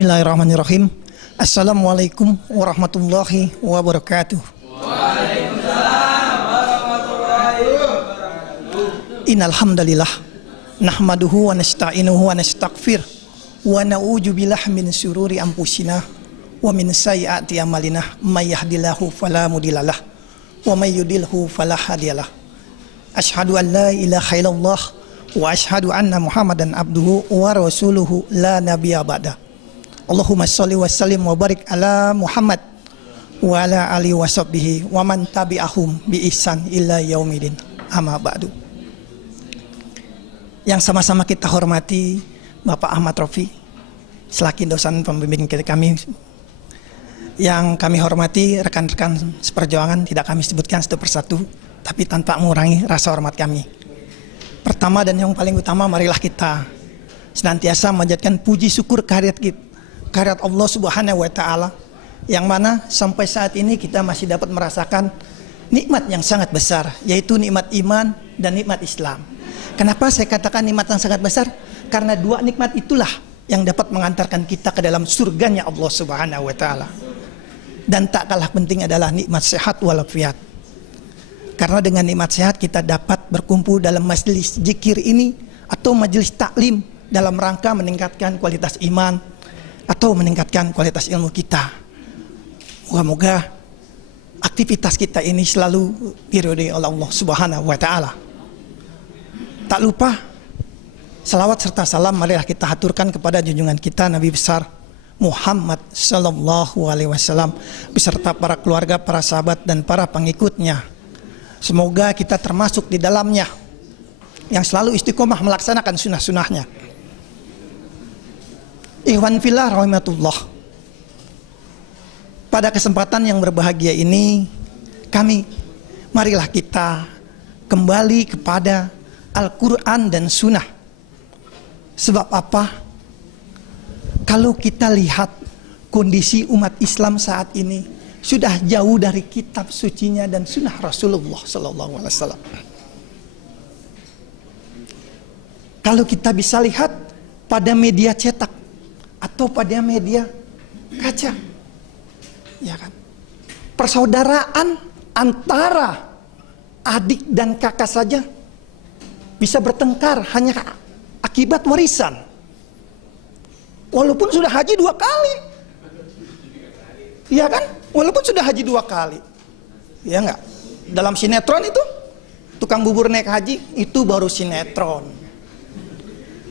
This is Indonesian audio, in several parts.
Bismillahirrahmanirrahim. Assalamualaikum warahmatullahi wabarakatuh. Waalaikumsalam warahmatullahi wabarakatuh. Innal hamdalillah nahmaduhu wa nasta'inuhu wa nastaghfir wa na'udzu billahi min syururi anfusina wa min sayyiati a'malina may yahdihillahu fala mudhillalah wa may yudlilhu fala hadiyalah. Asyhadu an la ilaha illallah wa asyhadu anna Muhammadan abduhu wa rasuluhu la nabiyya ba'da. Allahumma sholli wa sallim wa barik ala Muhammad wa ala alihi wa sahbihi wa man tabi'ahum bi ihsan ila yaumidin. Amma ba'du. Yang sama-sama kita hormati Bapak Ahmad Rofi selaku dosen pembimbing kami. Yang kami hormati rekan-rekan seperjuangan, tidak kami sebutkan satu persatu, tapi tanpa mengurangi rasa hormat kami. Pertama dan yang paling utama, marilah kita senantiasa memanjatkan puji syukur kehadirat Allah Subhanahu wa Ta'ala, yang mana sampai saat ini kita masih dapat merasakan nikmat yang sangat besar, yaitu nikmat iman dan nikmat Islam. Kenapa saya katakan nikmat yang sangat besar? Karena dua nikmat itulah yang dapat mengantarkan kita ke dalam surganya Allah Subhanahu wa Ta'ala. Dan tak kalah penting adalah nikmat sehat walafiat. Karena dengan nikmat sehat kita dapat berkumpul dalam majelis zikir ini atau majelis taklim dalam rangka meningkatkan kualitas iman atau meningkatkan kualitas ilmu kita. Moga-moga aktivitas kita ini selalu diridhoi oleh Allah Subhanahu wa Ta'ala. Tak lupa salawat serta salam marilah kita haturkan kepada junjungan kita Nabi besar Muhammad sallallahu alaihi wasallam beserta para keluarga, para sahabat dan para pengikutnya. Semoga kita termasuk di dalamnya yang selalu istiqomah melaksanakan sunnah-sunnahnya. Ikhwan fillah rahimatullah. Pada kesempatan yang berbahagia ini, marilah kita kembali kepada Al-Quran dan Sunnah. Sebab apa? Kalau kita lihat kondisi umat Islam saat ini sudah jauh dari kitab sucinya dan sunnah Rasulullah Sallallahu Alaihi Wasallam. Kalau kita bisa lihat pada media cetak atau pada media kaca, ya kan, persaudaraan antara adik dan kakak saja bisa bertengkar hanya akibat warisan, walaupun sudah haji 2 kali, ya kan, walaupun sudah haji 2 kali, ya enggak, dalam sinetron itu tukang bubur naik haji itu baru sinetron.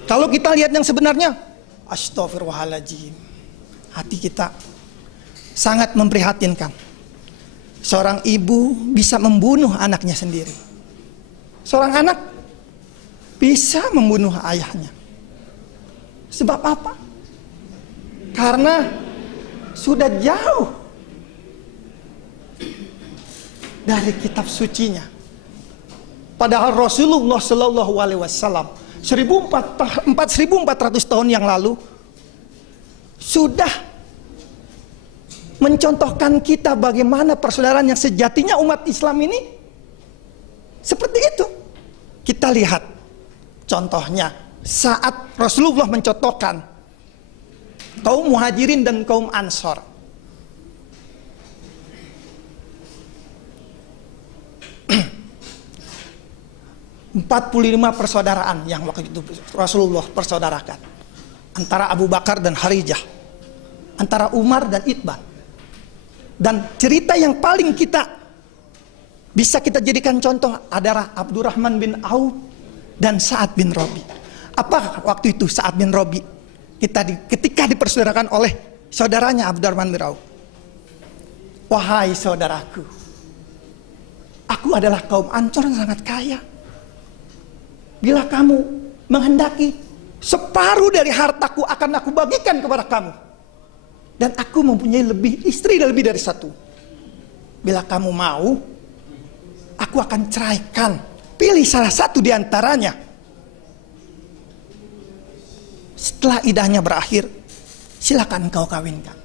Kalau kita lihat yang sebenarnya, astagfirullahaladzim, hati kita sangat memprihatinkan. Seorang ibu bisa membunuh anaknya sendiri. Seorang anak bisa membunuh ayahnya. Sebab apa? Karena sudah jauh dari kitab sucinya. Padahal Rasulullah Sallallahu Alaihi Wasallam 1400 tahun yang lalu sudah mencontohkan kita bagaimana persaudaraan yang sejatinya umat Islam ini seperti itu. Kita lihat contohnya saat Rasulullah mencontohkan kaum muhajirin dan kaum ansor. Empat 45 persaudaraan yang waktu itu Rasulullah persaudarakan antara Abu Bakar dan Harijah, antara Umar dan Itban. Dan cerita yang paling bisa kita jadikan contoh adalah Abdurrahman bin Auf dan Sa'ad bin Rabi. Apa waktu itu Sa'ad bin Rabi ketika dipersaudarakan oleh saudaranya Abdurrahman bin Auf? Wahai saudaraku, aku adalah kaum Ansor yang sangat kaya. Bila kamu menghendaki, separuh dari hartaku akan aku bagikan kepada kamu. Dan aku mempunyai istri lebih dari 1. Bila kamu mau, aku akan ceraikan. Pilih salah satu di antaranya. Setelah idahnya berakhir, silakan engkau kawinkan.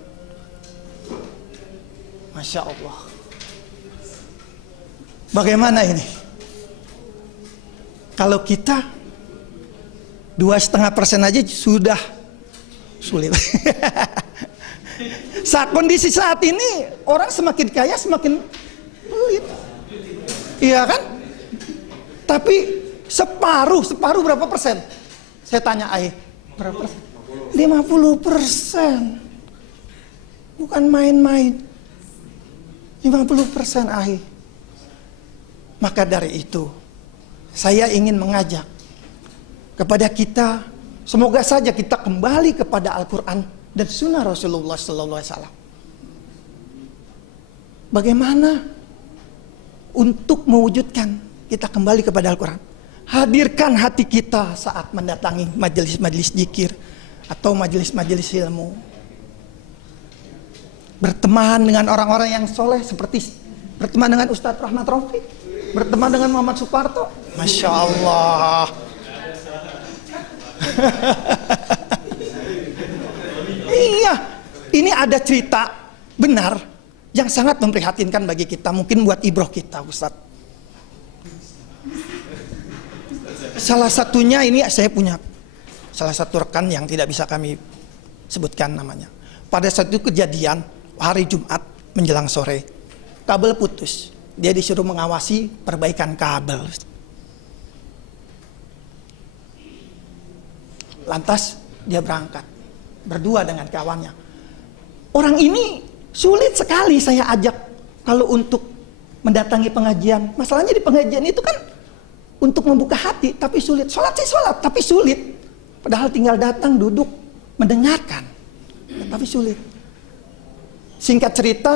Masya Allah. Bagaimana ini? Kalau kita 2,5% aja sudah sulit. Kondisi saat ini orang semakin kaya semakin pelit. Iya kan? Tapi separuh berapa persen? Saya tanya berapa persen? 50%. Bukan main-main. 50% Maka dari itu saya ingin mengajak kepada kita, semoga saja kita kembali kepada Al-Quran dan Sunnah Rasulullah SAW. Bagaimana untuk mewujudkan kita kembali kepada Al-Quran? Hadirkan hati kita saat mendatangi majelis-majelis zikir atau majelis-majelis ilmu. Berteman dengan orang-orang yang soleh seperti berteman dengan Ustadz Rahmat Rafiq, berteman dengan Muhammad Suparto. Masya Allah. Iya, ini ada cerita benar yang sangat memprihatinkan bagi kita, mungkin buat ibroh kita, Ustadz. Salah satunya ini saya punya salah satu rekan yang tidak bisa kami sebutkan namanya. Pada satu kejadian hari Jumat menjelang sore, kabel putus. Dia disuruh mengawasi perbaikan kabel. Lantas dia berangkat berdua dengan kawannya. Orang ini sulit sekali saya ajak kalau untuk mendatangi pengajian. Masalahnya di pengajian itu kan untuk membuka hati, tapi sulit. Sholat sih sholat, tapi sulit. Padahal tinggal datang, duduk, mendengarkan, tapi sulit. Singkat cerita,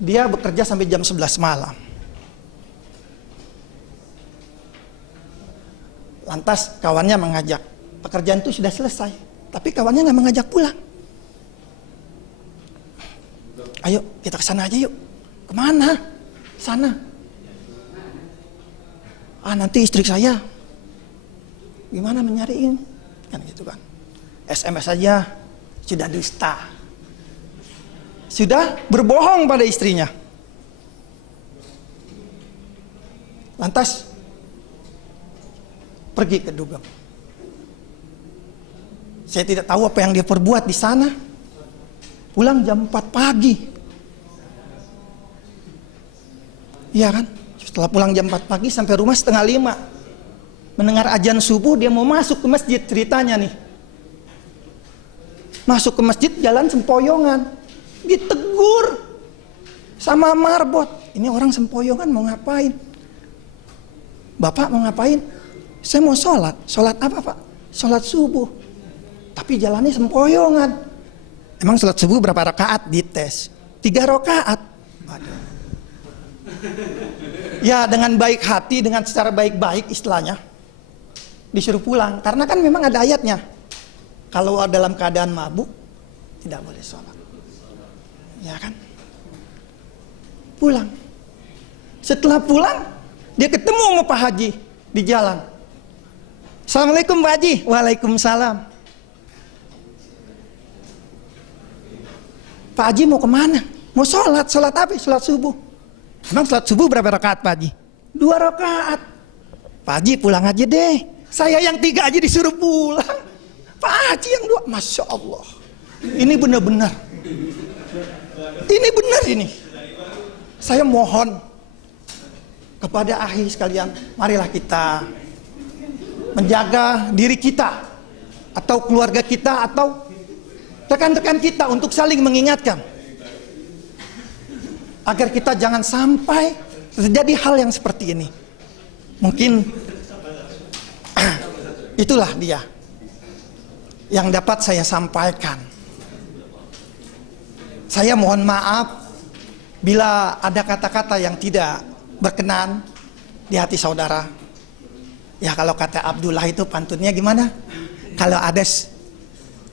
dia bekerja sampai jam 11 malam. Lantas kawannya mengajak, pekerjaan itu sudah selesai, tapi kawannya nggak mengajak pulang. Ayo kita ke sana aja yuk. Kemana? Sana. Nanti istri saya gimana menyariin? Kan gitu kan. SMS aja sudah dusta. Sudah berbohong pada istrinya. Lantas pergi ke Dugem. Saya tidak tahu apa yang dia perbuat di sana. Pulang jam 4 pagi. Iya kan? Setelah pulang jam 4 pagi sampai rumah setengah 5. Mendengar azan subuh, dia mau masuk ke masjid, ceritanya nih. Masuk ke masjid, jalan sempoyongan. Ditegur sama marbot. Ini orang sempoyongan mau ngapain? Bapak mau ngapain? Saya mau sholat. Sholat apa Pak? Sholat subuh. Tapi jalannya sempoyongan. Emang sholat subuh berapa rakaat? Dites 3 rakaat. Aduh. Ya dengan baik hati, dengan secara baik-baik istilahnya disuruh pulang. Karena kan memang ada ayatnya, kalau dalam keadaan mabuk tidak boleh sholat. Ya kan? Pulang. Setelah pulang, dia ketemu sama Pak Haji di jalan. Assalamualaikum Pak Haji. Waalaikumsalam. Pak Haji mau kemana? Mau sholat. Sholat apa? Sholat subuh. Emang sholat subuh berapa rakaat Pak Haji? 2 rakaat. Pak Haji pulang aja deh. Saya yang 3 aja disuruh pulang. Pak Haji yang 2. Masya Allah. Ini benar-benar. Ini benar ini. Saya mohon kepada akhi sekalian, marilah kita menjaga diri kita atau keluarga kita atau rekan-rekan kita untuk saling mengingatkan agar kita jangan sampai terjadi hal yang seperti ini. Mungkin itulah dia yang dapat saya sampaikan. Saya mohon maaf bila ada kata-kata yang tidak berkenan di hati saudara. Ya kalau kata Abdullah itu pantunnya gimana? Kalau ada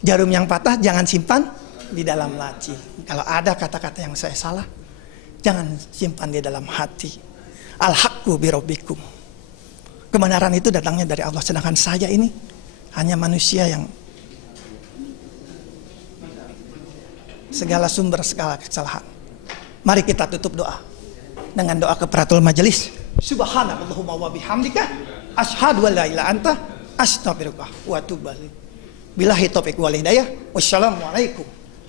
jarum yang patah jangan simpan di dalam laci. Kalau ada kata-kata yang saya salah, jangan simpan di dalam hati. Al-haqqu birabbikum. Kebenaran itu datangnya dari Allah, sedangkan saya ini hanya manusia yang segala sumber segala kesalahan. Mari kita tutup doa dengan doa kafaratul majelis. Subhanallahumma wa bihamdika asyhadu an la ilaha anta astaghfiruka wa atubu ilaik. Billahi taufiq wal hidayah. Wassalamualaikum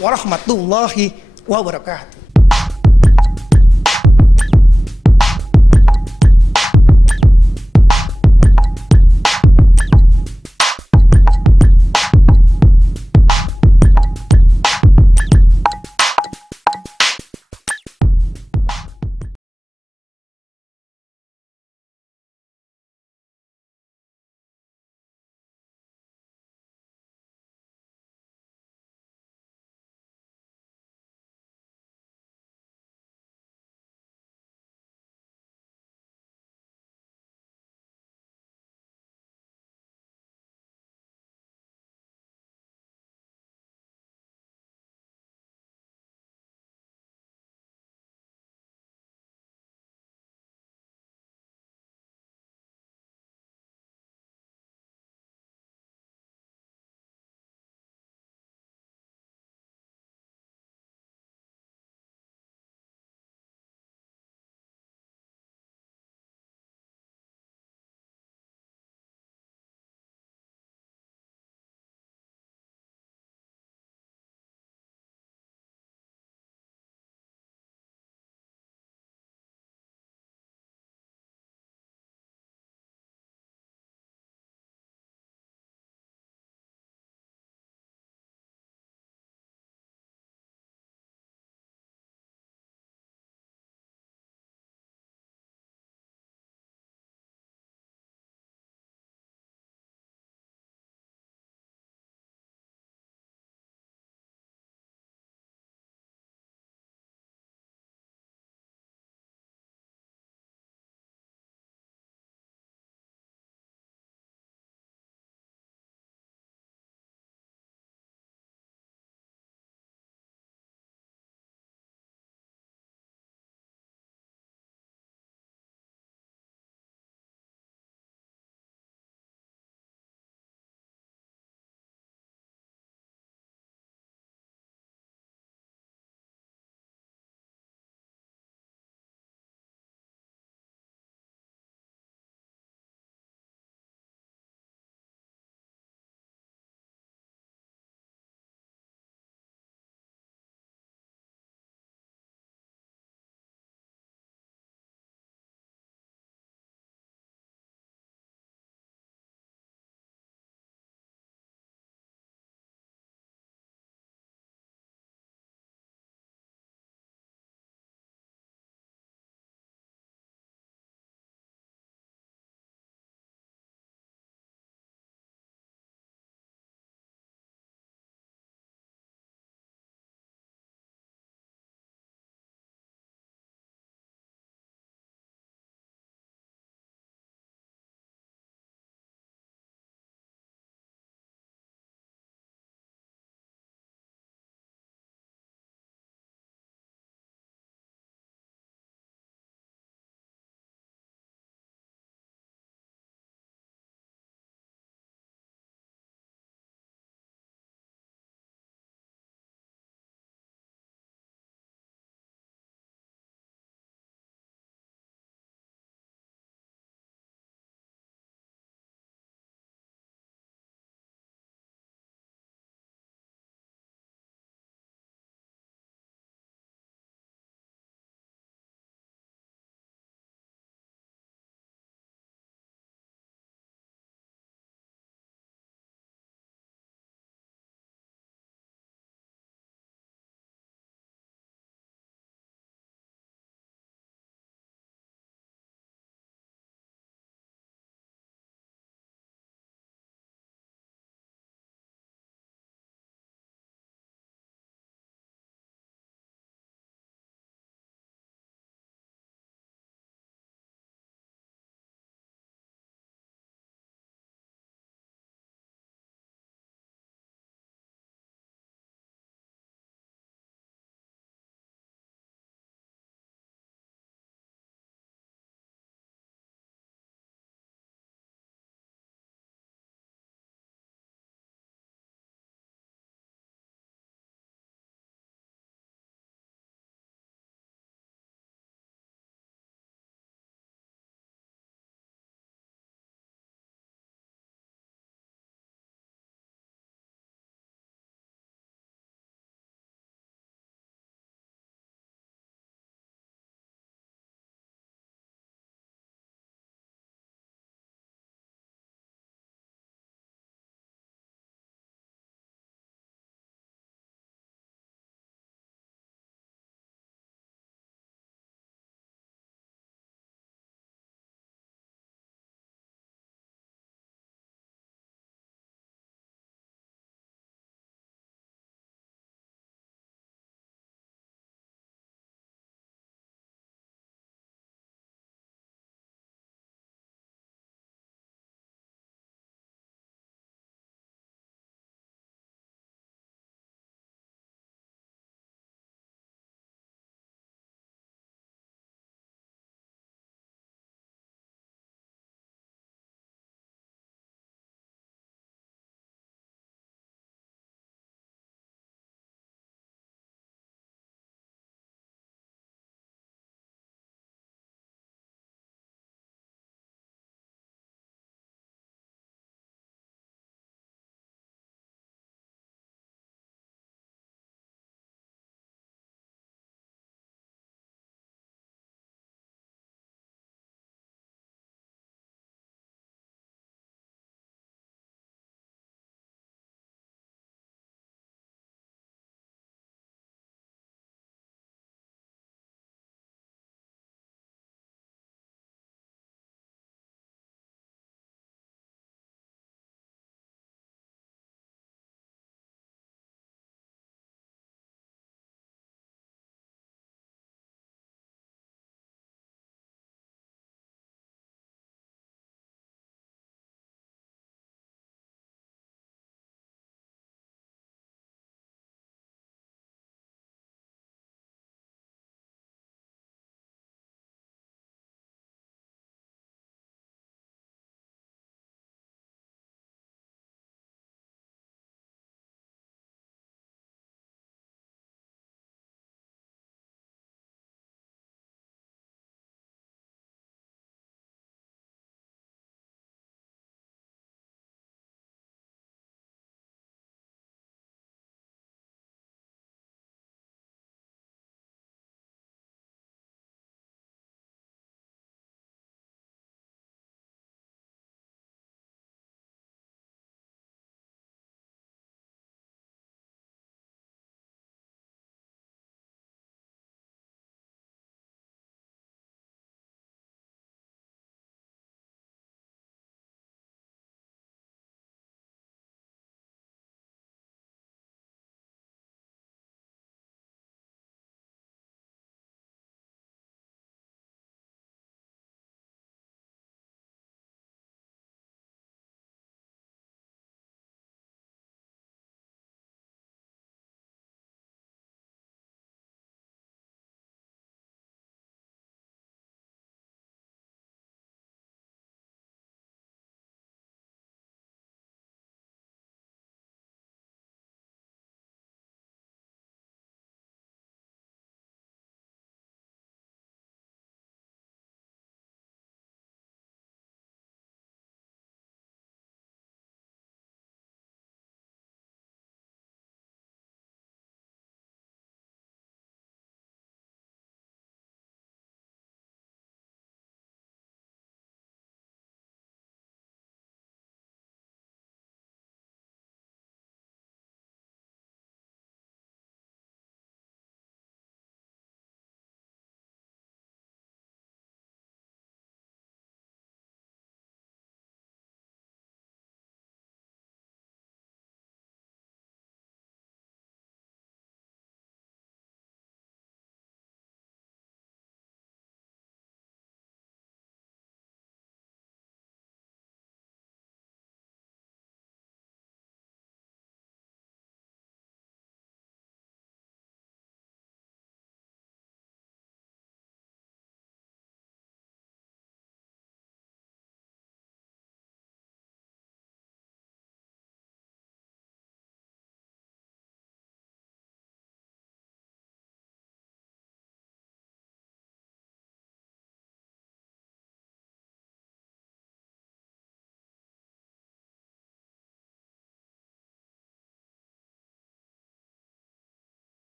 warahmatullahi wabarakatuh.